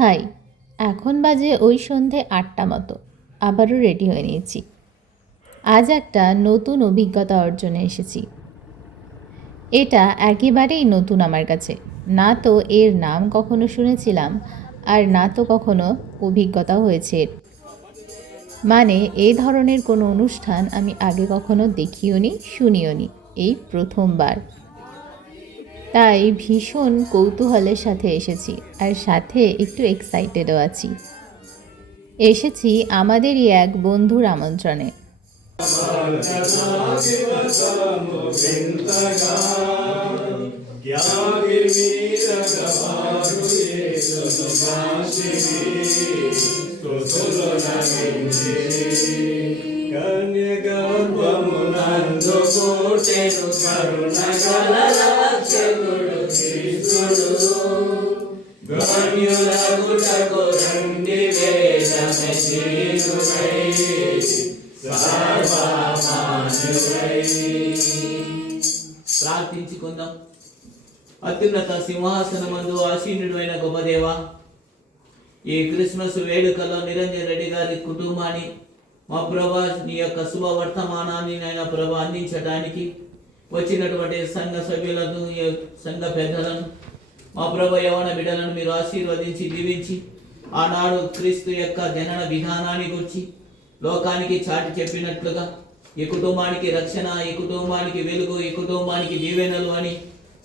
High, এখন বাজে ওই সন্ধে ৮টা মতো। আবারও রেডি হয়ে নিয়েছি। আজ একটা নতুন অভিজ্ঞতা অর্জনে এসেছি। এটা একেবারেই নতুন আমার কাছে। না তো এর নাম কখনো শুনেছিলাম, আর না তো কখনো অভিজ্ঞতা হয়েছে এর। মানে এই ধরনের কোনো অনুষ্ঠান আমি আগে কখনো দেখিওনি, শুনিওনি। এই প্রথমবার। তাই ভীষণ কৌতূহলের সাথে এসেছি, আর সাথে একটু এক্সাইটেডও আছি। এসেছি আমাদেরই এক বন্ধুর আমন্ত্রণে। ప్రార్థించుకుందాం. అత్యున్నత సింహాసనమందు ఆసీనుడైన గొప్ప దేవ, ఈ క్రిస్మస్ వేడుకలో నిరంజన్ రెడ్డి గారి కుటుంబాన్ని మా ప్రభా నీ యొక్క శుభవర్తమానాన్ని నాయన ప్రభా అందించడానికి వచ్చినటువంటి సంఘ సభ్యులను, సంఘ పెద్దలను, మా ప్రభా యవన బిడ్డలను మీరు ఆశీర్వదించి దీవించి ఆనాడు క్రీస్తు యొక్క జనన విధానాన్ని గురించి లోకానికి చాటి చెప్పినట్లుగా ఈ కుటుంబానికి రక్షణ, ఈ కుటుంబానికి వెలుగు, ఈ కుటుంబానికి దీవెనలు అని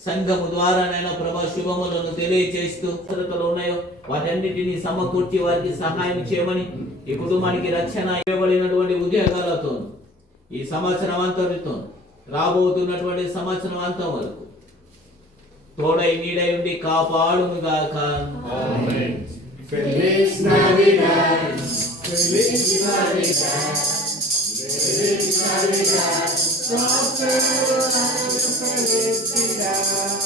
సంఘము ద్వారానైనా ప్రభా శుభములను తెలియజేస్తూ అవసరతలు ఉన్నాయో వాటన్నిటిని సమకూర్చి వారికి సహాయం చేయమని, ఈ కుటుంబానికి రక్షణ ఇవ్వబడినటువంటి ఉద్యోగాలతో ఈ సంవత్సరం అంతటితో రాబోతున్నటువంటి సంవత్సరం అంతం వరకు తోడై నీడై ఉండి కాపాడును గాక. ఆమేన్. Feliz Navidad, Feliz Navidad, Feliz Navidad, próspero año, felicidad.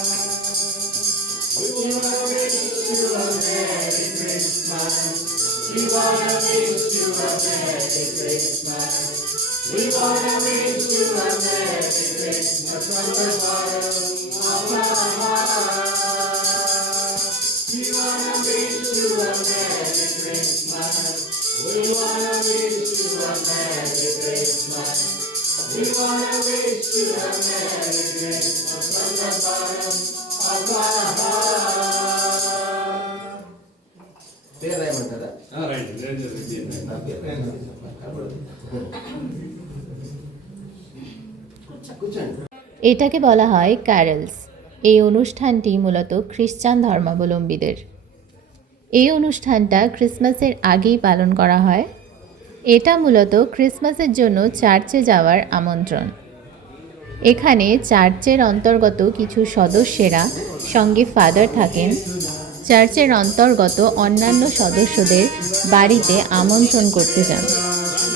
We wanna wish you a Merry Christmas. We wanna wish you a Merry Christmas. We wanna wish you a Merry Christmas from the bottom of our heart. We wanna wish you a Merry Christmas. We wanna wish you a Merry Christmas. We wanna wish you a Merry Christmas from the bottom of our heart. పేరు రాయమంటారా? এটাকে বলা হয় ক্যারলস। এই অনুষ্ঠানটি মূলত খ্রিস্টান ধর্মাবলম্বীদের। এই অনুষ্ঠানটা ক্রিসমাসের আগেই পালন করা হয়। এটা মূলত ক্রিসমাসের জন্য চার্চে যাওয়ার আমন্ত্রণ। এখানে চার্চের অন্তর্গত কিছু সদস্যেরা, সঙ্গে ফাদার থাকেন, চার্চের অন্তর্গত অন্যান্য সদস্যদের বাড়িতে আমন্ত্রণ করতে যান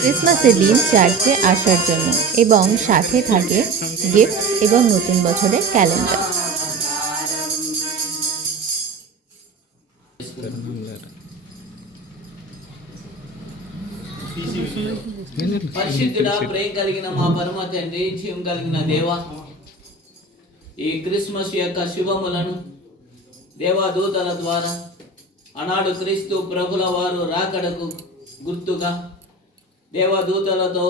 ক্রিসমাসের দিন চার্চে আসার জন্য, এবং সাথে থাকে গিফট এবং নতুন বছরের ক্যালেন্ডার। పరిశుద్ధుడా, ప్రేమ కలిగిన మా పరమ తండ్రి, జీవం కలిగిన దేవా, ఈ క్రిస్మస్ యొక్క శుభములను దేవదూతల ద్వారా ఆనాడు క్రీస్తు ప్రభుల వారు రాకడకు గుర్తుగా దేవదూతలతో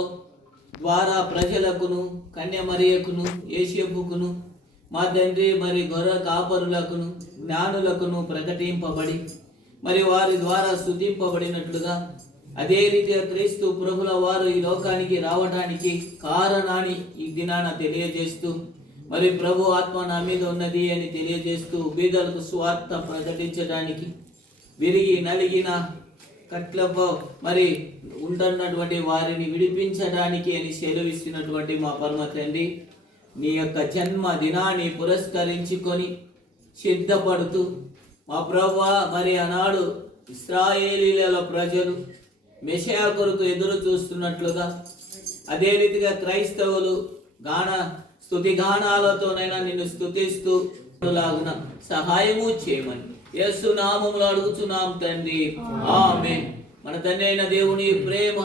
ద్వారా ప్రజలకును, కన్యమరియకును, యేసేపుకును, మా తండ్రి మరి గొర్రె కాపరులకును, జ్ఞానులకును ప్రకటింపబడి మరి వారి ద్వారా స్తుతింపబడినట్లుగా అదే రీతిగా క్రీస్తు ప్రభుల వారు ఈ లోకానికి రావడానికి కారణాన్ని ఈ దినాన తెలియజేస్తూ మరి ప్రభు ఆత్మ నా మీద ఉన్నది అని తెలియజేస్తూ బీదలకు స్వార్థ ప్రకటించడానికి, విరిగి నలిగిన కట్లతో మరి ఉంటున్నటువంటి వారిని విడిపించడానికి అని సెలవిస్తున్నటువంటి మా పరమ తండ్రి, నీ యొక్క జన్మ దినాన్ని పురస్కరించుకొని సిద్ధపడుతూ మా ప్రభువా మరి ఆనాడు ఇశ్రాయేలీల ప్రజలు మెషియా కొరకు ఎదురు చూస్తున్నట్లుగా అదే రీతిగా క్రైస్తవులు స్తుతి గానాలతోనైనా నిన్ను స్తుతిస్తూ లాగున సహాయము చేయమని యేసు నామములో అడుగుచున్నాం తండ్రి, ఆమేన్. మన తండ్రి అయిన దేవుని ప్రేమ,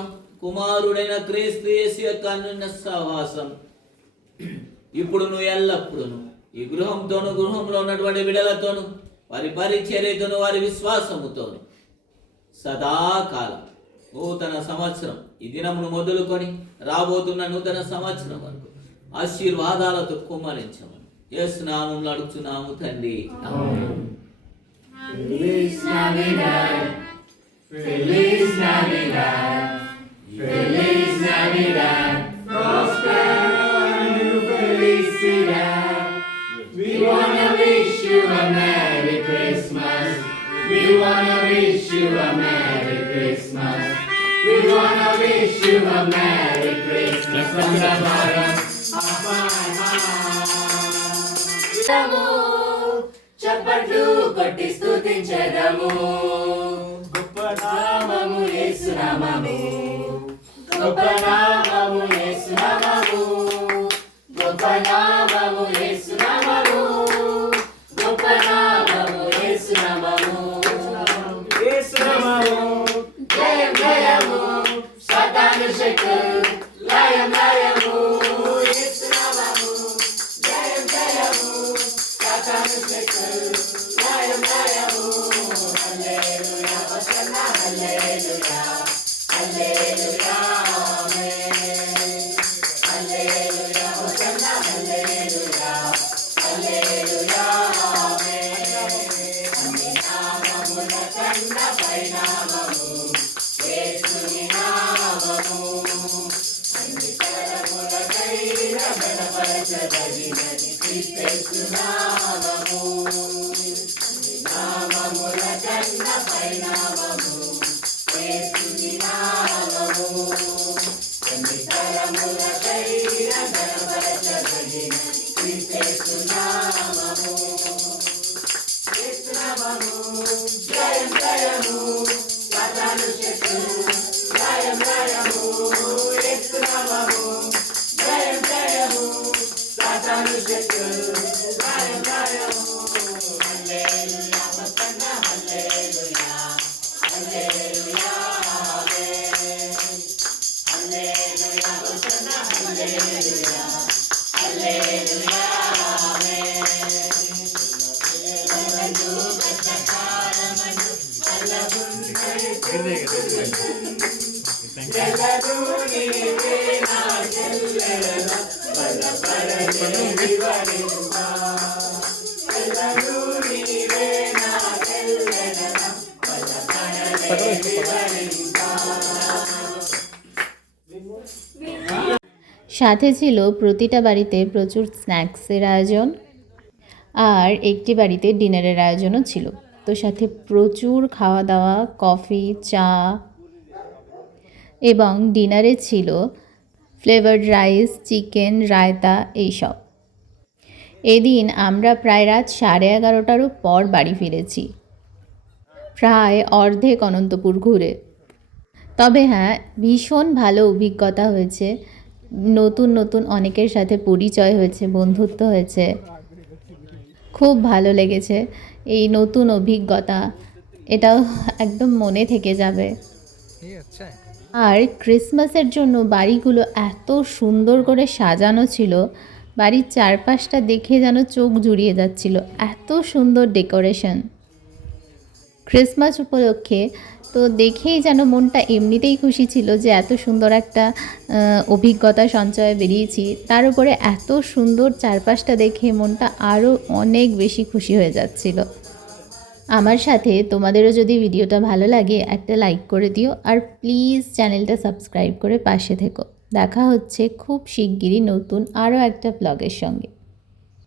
కుమారుడైన క్రీస్తు యేసు యొక్క అన్యోన్య సహవాసం ఇప్పుడును ఎల్లప్పుడును ఈ గృహంతోను, గృహంలో ఉన్నటువంటి బిడ్డలతోను, వారి పరిచర్యతోను వారి విశ్వాసముతోను సదాకాలం నూతన సంవత్సరం ఈ దినమును మొదలుకొని రాబోతున్న నూతన సంవత్సరం వరకు ఆశీర్వాదాలతో కుమ్మరించమని యేసు నామములో అడుగుచున్నాము తండ్రి. ఆమేన్. Feliz Navidad, Feliz Navidad, Feliz Navidad, Prospero año felicidad. We wanna wish you a Merry Christmas. We wanna wish you a Merry Christmas. We wanna wish you a Merry Christmas from the bottom of my heart. చప్పట్లు కొట్టి స్తుతించెదము గొప్ప నామము యేసు నామము, గొప్ప నామము యేసు నామము, గొప్ప నామము యేసు నామము, గొప్ప నామము యేసు నామము, యేసు నామము. జయం జయము సాతాను శక్తులు లయం లయము, యేసు నామము. జయం జయము సాతాను శక్తులు లయం లయము. హల్లెలూయా హోసన్నా హల్లెలూయా హల్లెలూయా ఆమేన్. హల్లెలూయా హోసన్నా హల్లెలూయా హల్లెలూయా ఆమేన్. అన్ని నామముల కన్నా పైనామము యేసుని నామము. అన్ని తరములకైన బలపరచదగినది క్రీస్తు నామము. అన్ని నామముల కన్నా పైనామము యేసుని నామము. అన్ని తరములకైన బలపరచదగినది క్రీస్తు నామము. యేసు నామము. జయం జయము సాతాను శక్తులు లయం లయము, యేసు నామము. జయం జయము సాతాను శక్తులు లయం లయము. హల్లెలూయా హోసన్నా హల్లెలూయా హల్లెలూయా ఆమేన్. హల్లెలూయా హోసన్నా హల్లెలూయా హల్లెలూయా ఆమేన్. జయమందు కష్టకాలమందు వల్లభుండె జగదు నీవే నా చెల్లెల బలపరచే వివరింప. జగదు నీవే నా చెల్లెల బలపరచే వివరింప। সাথে ছিল প্রতিটা বাড়িতে প্রচুর স্ন্যাক্সের আয়োজন আর একটি বাড়িতে ডিনারের আয়োজনও ছিল। তো সাথে প্রচুর খাওয়া দাওয়া, কফি, চা এবং ডিনারে ছিল ফ্লেভার্ড রাইস, চিকেন, রায়তা এইসব। এদিন আমরা প্রায় রাত 11:30টারও পর বাড়ি ফিরেছি, প্রায় অর্ধেক অনন্তপুর ঘুরে। তবে হ্যাঁ, ভীষণ ভালো অভিজ্ঞতা হয়েছে, নতুন নতুন অনেকের সাথে পরিচয় হয়েছে, বন্ধুত্ব হয়েছে, খুব ভালো লেগেছে। এই নতুন অভিজ্ঞতা এটাও একদম মনে থেকে যাবে। আর ক্রিসমাসের জন্য বাড়িগুলো এত সুন্দর করে সাজানো ছিল, বাড়ির চারপাশটা দেখে যেন চোখ জুড়িয়ে যাচ্ছিল, এত সুন্দর ডেকোরেশন ক্রিসমাস উপলক্ষে। তো দেখেই যেন মনটা এমনিতেই খুশি ছিল যে এত সুন্দর একটা অভিজ্ঞতা সঞ্চয়ে বেরিয়েছি, তার উপরে এত সুন্দর চারপাশটা দেখে মনটা আরও অনেক বেশি খুশি হয়ে যাচ্ছিল। আমার সাথে তোমাদেরও যদি ভিডিওটা ভালো লাগে একটা লাইক করে দিও, আর প্লিজ চ্যানেলটা সাবস্ক্রাইব করে পাশে থেকো। দেখা হচ্ছে খুব শিগগিরই নতুন আরও একটা ব্লগের সঙ্গে।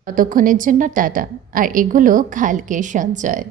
ততক্ষণের জন্য টাটা। আর এগুলো কালকের সঞ্চয়।